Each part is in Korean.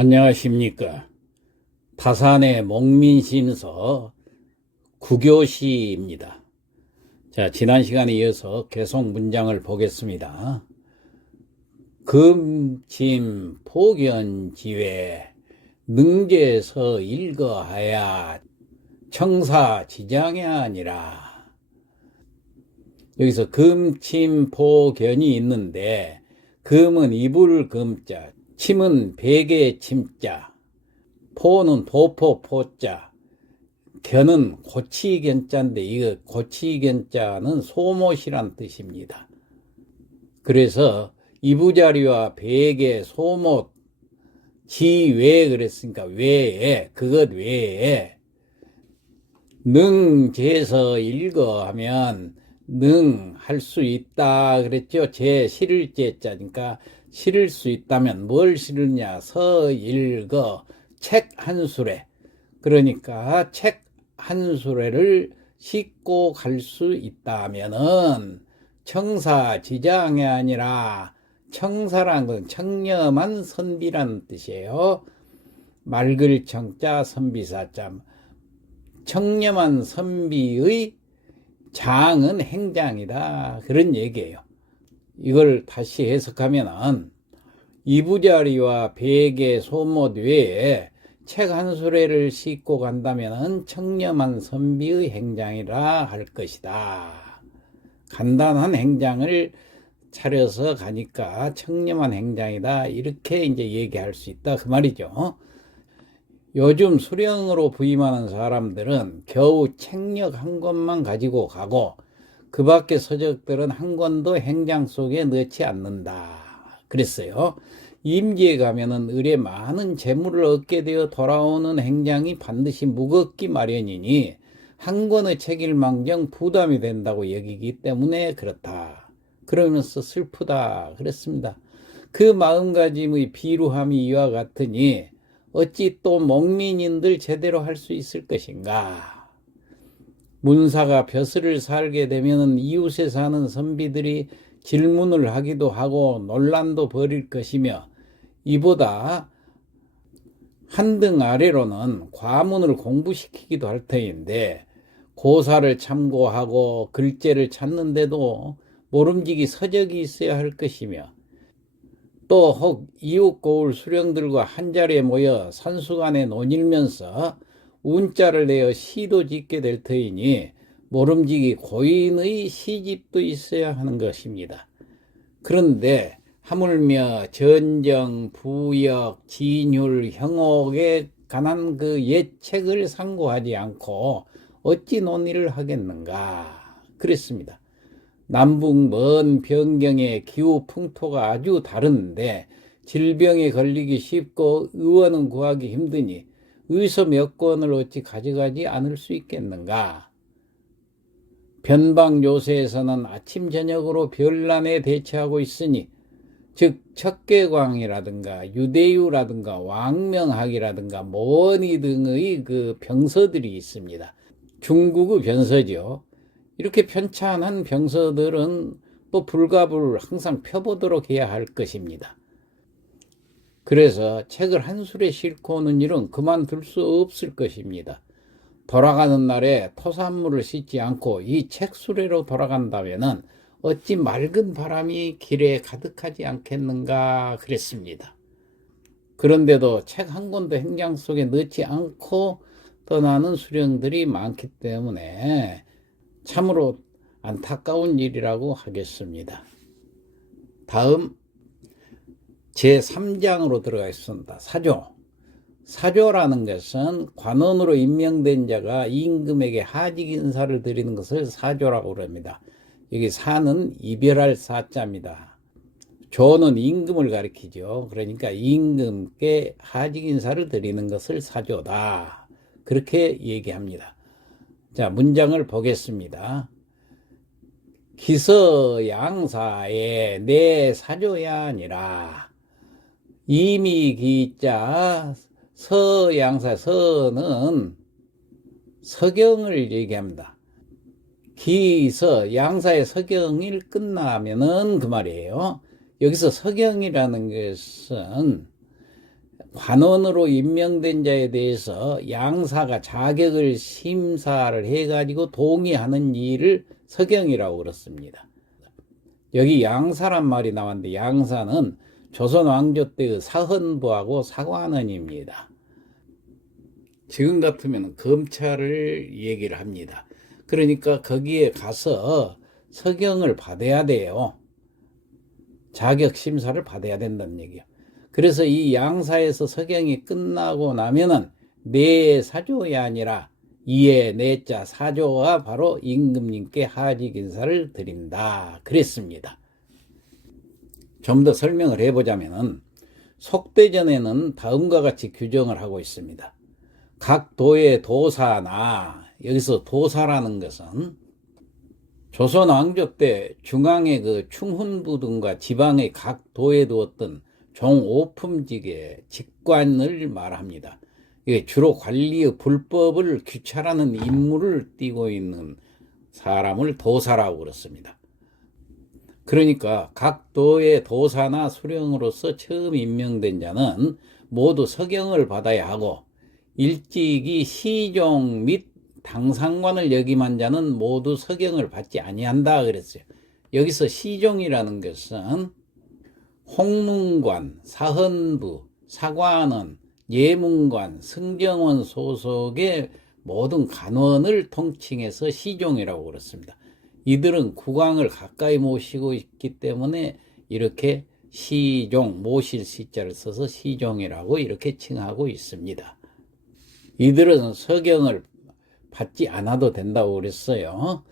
안녕하십니까. 다산의 목민신서 구교시입니다. 자, 지난 시간에 이어서 계속 문장을 보겠습니다. 금짐 포견지외 능제서 일거하야 청사지장이 아니라. 여기서 금침포견이 있는데, 금은 이불 금자, 침은 베개 침자, 포는 도포 포자, 견은 고치견자인데 이거 고치견자는 소못이란 뜻입니다. 그래서 이부자리와 베개, 소못, 지외 그랬으니까 외에, 그것 외에 능제서 일거하면 능 할 수 있다 그랬죠. 제 실을 제자니까 실을 수 있다면 뭘 실으냐? 서 일거 책 한 수레. 그러니까 책 한 수레를 싣고 갈 수 있다면은 청사지장이 아니라, 청사란 건 청렴한 선비라는 뜻이에요. 맑을 청자 선비사자, 청렴한 선비의 장은 행장이다, 그런 얘기예요. 이걸 다시 해석하면은 이부자리와 베개, 소못 외에 책 한 수레를 싣고 간다면은 청렴한 선비의 행장이라 할 것이다. 간단한 행장을 차려서 가니까 청렴한 행장이다, 이렇게 이제 얘기할 수 있다, 그 말이죠. 요즘 수령으로 부임하는 사람들은 겨우 책력 한 권만 가지고 가고 그 밖의 서적들은 한 권도 행장 속에 넣지 않는다 그랬어요. 임기에 가면은 을에 많은 재물을 얻게 되어 돌아오는 행장이 반드시 무겁기 마련이니 한 권의 책일망정 부담이 된다고 여기기 때문에 그렇다. 그러면서 슬프다 그랬습니다. 그 마음가짐의 비루함이 이와 같으니 어찌 또 목민인들 제대로 할 수 있을 것인가. 문사가 벼슬을 살게 되면 이웃에 사는 선비들이 질문을 하기도 하고 논란도 벌일 것이며, 이보다 한등 아래로는 과문을 공부시키기도 할 터인데, 고사를 참고하고 글재를 찾는데도 모름지기 서적이 있어야 할 것이며, 또 혹 이웃 고을 수령들과 한자리에 모여 산수간에 논일면서 운자를 내어 시도 짓게 될 터이니 모름지기 고인의 시집도 있어야 하는 것입니다. 그런데 하물며 전정, 부역, 진율, 형옥에 관한 그 예책을 상고하지 않고 어찌 논의를 하겠는가 그랬습니다. 남북 먼 변경의 기후 풍토가 아주 다른데 질병에 걸리기 쉽고 의원은 구하기 힘드니 의서 몇 권을 어찌 가져가지 않을 수 있겠는가. 변방 요새에서는 아침 저녁으로 별난에 대처하고 있으니, 즉 척계광이라든가 유대유라든가 왕명학이라든가 모니 등의 그 병서들이 있습니다. 중국의 병서죠. 이렇게 편찬한 병서들은 또 불갑을 항상 펴보도록 해야 할 것입니다. 그래서 책을 한 술에 싣고 오는 일은 그만둘 수 없을 것입니다. 돌아가는 날에 토산물을 싣지 않고 이 책 수레로 돌아간다면은 어찌 맑은 바람이 길에 가득하지 않겠는가 그랬습니다. 그런데도 책 한 권도 행장 속에 넣지 않고 떠나는 수령들이 많기 때문에 참으로 안타까운 일이라고 하겠습니다. 다음 제3장으로 들어가겠습니다. 사조. 사조라는 것은 관원으로 임명된 자가 임금에게 하직 인사를 드리는 것을 사조라고 합니다. 여기 사는 이별할 사자입니다. 조는 임금을 가리키죠. 그러니까 임금께 하직 인사를 드리는 것을 사조다, 그렇게 얘기합니다. 자, 문장을 보겠습니다. 기서양사에 내 사조야 아니라. 이미 기자 서양사, 서는 서경을 얘기합니다. 기서 양사의 서경일 끝나면은 그 말이에요. 여기서 서경이라는 것은 관원으로 임명된 자에 대해서 양사가 자격을 심사를 해가지고 동의하는 일을 서경이라고 그렇습니다. 여기 양사란 말이 나왔는데 양사는 조선 왕조 때의 사헌부하고 사관원입니다. 지금 같으면 검찰을 얘기를 합니다. 그러니까 거기에 가서 서경을 받아야 돼요. 자격 심사를 받아야 된다는 얘기예요. 그래서 이 양사에서 서경이 끝나고 나면은 내 사조이 아니라 이에 내자 사조가 바로 임금님께 하직 인사를 드린다 그랬습니다. 좀 더 설명을 해보자면은 속대전에는 다음과 같이 규정을 하고 있습니다. 각 도의 도사나, 여기서 도사라는 것은 조선 왕조 때 중앙의 그 충훈부 등과 지방의 각 도에 두었던 종오품직의 직관을 말합니다. 이게 주로 관리의 불법을 규찰하는 임무를 띠고 있는 사람을 도사라고 그렇습니다. 그러니까 각 도의 도사나 수령으로서 처음 임명된 자는 모두 서경을 받아야 하고 일찍이 시종 및 당상관을 역임한 자는 모두 서경을 받지 아니한다 그랬어요. 여기서 시종이라는 것은 홍문관, 사헌부, 사관원, 예문관, 승정원 소속의 모든 관원을 통칭해서 시종이라고 그렇습니다. 이들은 국왕을 가까이 모시고 있기 때문에 이렇게 시종, 모실 시자를 써서 시종이라고 이렇게 칭하고 있습니다. 이들은 서경을 받지 않아도 된다고 그랬어요.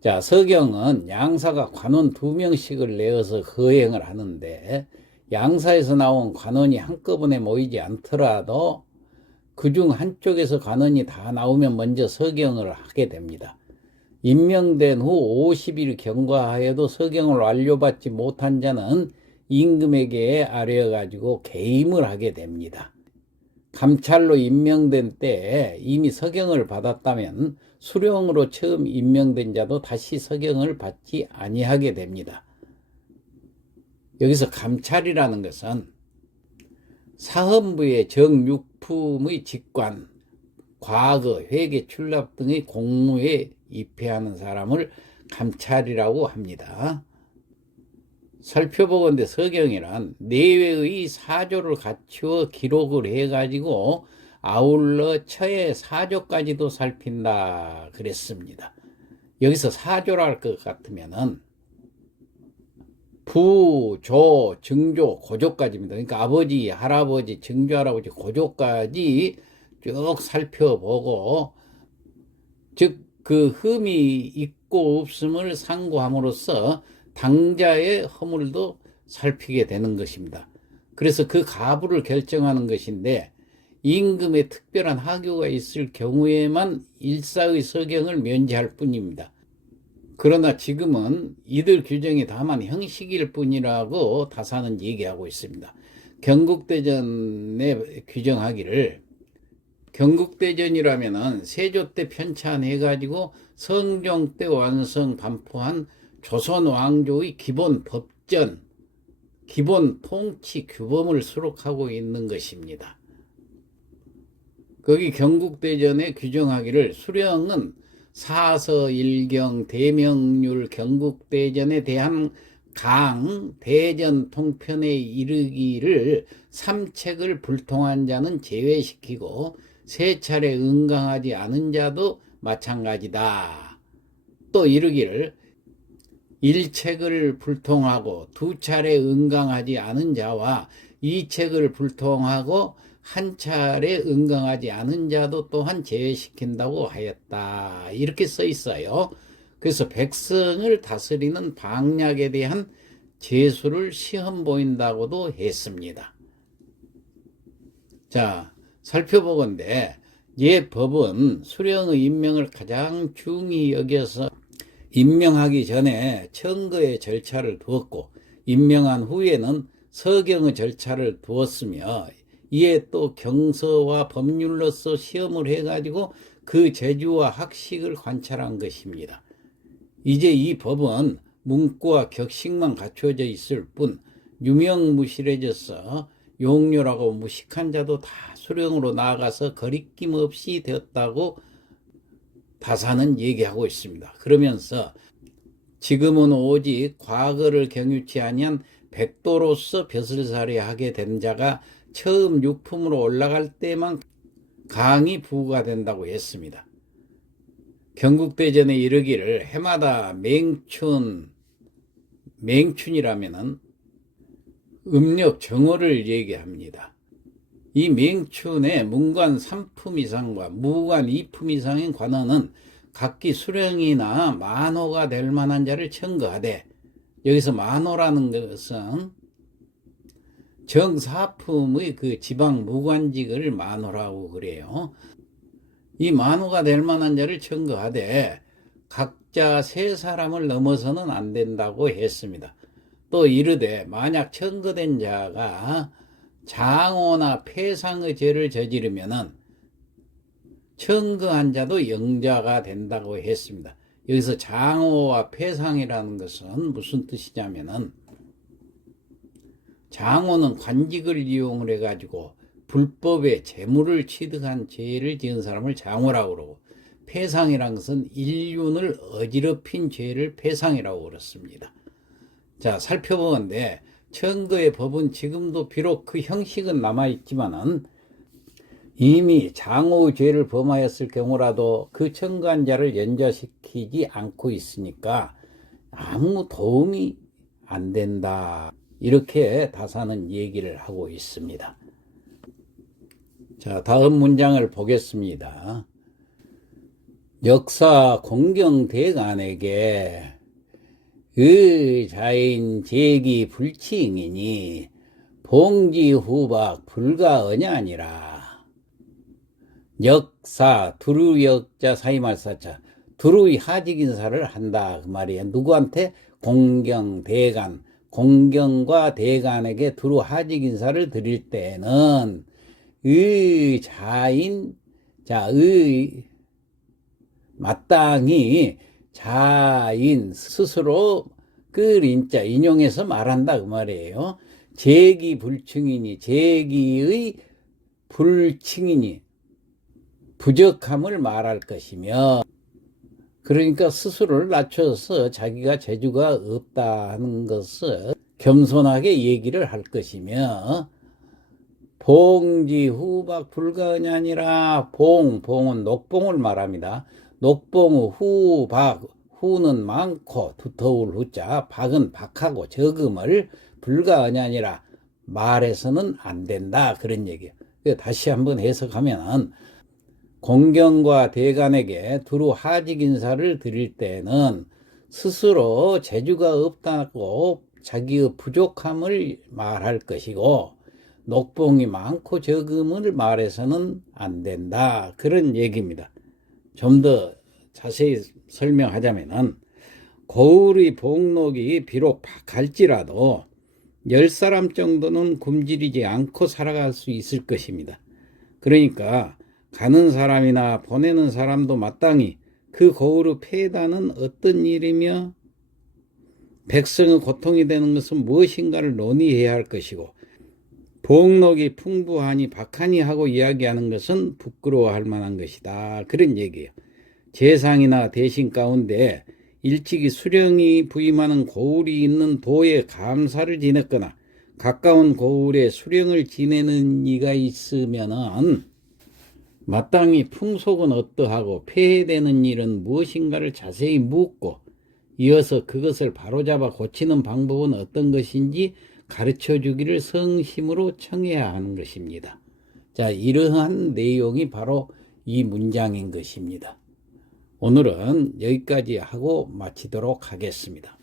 자, 서경은 양사가 관원 2명씩을 내어서 거행을 하는데 양사에서 나온 관원이 한꺼번에 모이지 않더라도 그중 한쪽에서 관원이 다 나오면 먼저 서경을 하게 됩니다. 임명된 후 50일 경과하여도 서경을 완료받지 못한 자는 임금에게 아뢰어가지고 계임을 하게 됩니다. 감찰로 임명된 때에 이미 서경을 받았다면 수령으로 처음 임명된 자도 다시 서경을 받지 아니하게 됩니다. 여기서 감찰이라는 것은 사헌부의 정육품의 직관, 과거, 회계, 출납 등의 공무에 입회하는 사람을 감찰이라고 합니다. 살펴보건대 서경이란 내외의 사조를 갖추어 기록을 해가지고 아울러 처의 사조까지도 살핀다 그랬습니다. 여기서 사조라 할 것 같으면은 부, 조, 증조, 고조까지입니다. 그러니까 아버지, 할아버지, 증조, 할아버지, 고조까지 쭉 살펴보고 즉 그 흠이 있고 없음을 상고함으로써 당자의 허물도 살피게 되는 것입니다. 그래서 그 가부를 결정하는 것인데 임금의 특별한 하교가 있을 경우에만 일사의 서경을 면제할 뿐입니다. 그러나 지금은 이들 규정이 다만 형식일 뿐이라고 다사는 얘기하고 있습니다. 경국대전에 규정하기를 경국대전이라면은 세조 때 편찬해가지고 성종 때 완성 반포한 조선 왕조의 기본 법전, 기본 통치 규범을 수록하고 있는 것입니다. 거기 경국대전에 규정하기를 수령은 사서 일경 대명률 경국대전에 대한 강 대전 통편에 이르기를 3책을 불통한 자는 제외시키고 3차례 응강하지 않은 자도 마찬가지다. 또 이르기를 1책을 불통하고 2차례 응강하지 않은 자와 2책을 불통하고 1차례 응강하지 않은 자도 또한 제외시킨다고 하였다. 이렇게 써 있어요. 그래서 백성을 다스리는 방략에 대한 제수를 시험 보인다고도 했습니다. 자, 살펴보건대 이 법은 수령의 임명을 가장 중히 여겨서 임명하기 전에 청거의 절차를 두었고 임명한 후에는 서경의 절차를 두었으며 이에 또 경서와 법률로서 시험을 해가지고 그 재주와 학식을 관찰한 것입니다. 이제 이 법은 문구와 격식만 갖춰져 있을 뿐 유명무실해져서 용료라고 무식한 자도 다 수령으로 나아가서 거리낌 없이 되었다고 다사는 얘기하고 있습니다. 그러면서 지금은 오직 과거를 경유치 아니한 백도로서 벼슬살이 하게 된 자가 처음 육품으로 올라갈 때만 강이 부과가 된다고 했습니다. 경국대전에 이르기를 해마다 맹춘이라면은 음력 정월을 얘기합니다. 이 맹춘의 문관 3품 이상과 무관 2품 이상인 관원은 각기 수령이나 만호가 될 만한 자를 청거하되, 여기서 만호라는 것은 정사품의 그 지방 무관직을 만호라고 그래요. 이 만호가 될 만한 자를 청거하되 각자 3사람을 넘어서는 안 된다고 했습니다. 또 이르되 만약 청거된 자가 장호나 폐상의 죄를 저지르면은 청거한 자도 영자가 된다고 했습니다. 여기서 장호와 폐상이라는 것은 무슨 뜻이냐면은, 장호는 관직을 이용을 해가지고 불법의 재물을 취득한 죄를 지은 사람을 장호라고 그러고, 폐상이라는 것은 일륜을 어지럽힌 죄를 폐상이라고 그렇습니다. 자, 살펴보건대 청거의 법은 지금도 비록 그 형식은 남아있지만은 이미 장호의 죄를 범하였을 경우라도 그 청거한 자를 연좌시키지 않고 있으니까 아무 도움이 안 된다, 이렇게 다사는 얘기를 하고 있습니다. 자, 다음 문장을 보겠습니다. 역사 공경대간에게 의자인 제기 불치잉이니 봉지후박 불가언야니라. 역사 두루역자 사이말사자, 두루의 하직인사를 한다 그 말이에요. 누구한테? 공경대간, 공경과 대간에게 두루 하직인사를 드릴 때는 의자인, 자, 마땅히 자인 스스로 그 린자 인용해서 말한다 그 말이에요. 제기 불충이니, 제기의 불칭이니 부적함을 말할 것이며, 그러니까 스스로를 낮춰서 자기가 재주가 없다는 것을 겸손하게 얘기를 할 것이며, 봉지후박 불가언이 아니라 봉은 녹봉을 말합니다. 녹봉의 후박, 후는 많고 두터울 후자, 박은 박하고 적음을 불가언이 아니라 말해서는 안 된다, 그런 얘기예요. 다시 한번 해석하면, 공경과 대간에게 두루 하직인사를 드릴 때는 스스로 재주가 없다고 자기의 부족함을 말할 것이고, 녹봉이 많고 적음을 말해서는 안 된다, 그런 얘기입니다. 좀 더 자세히 설명하자면은, 고을의 복록이 비록 갈지라도 10사람 정도는 굶주리지 않고 살아갈 수 있을 것입니다. 그러니까 가는 사람이나 보내는 사람도 마땅히 그 고을의 폐단은 어떤 일이며 백성의 고통이 되는 것은 무엇인가를 논의해야 할 것이고, 복록이 풍부하니 박하니 하고 이야기하는 것은 부끄러워할 만한 것이다, 그런 얘기예요. 재상이나 대신 가운데 일찍이 수령이 부임하는 고을이 있는 도에 감사를 지냈거나 가까운 고을에 수령을 지내는 이가 있으면은 마땅히 풍속은 어떠하고 폐해되는 일은 무엇인가를 자세히 묻고, 이어서 그것을 바로잡아 고치는 방법은 어떤 것인지 가르쳐 주기를 성심으로 청해야 하는 것입니다. 자, 이러한 내용이 바로 이 문장인 것입니다. 오늘은 여기까지 하고 마치도록 하겠습니다.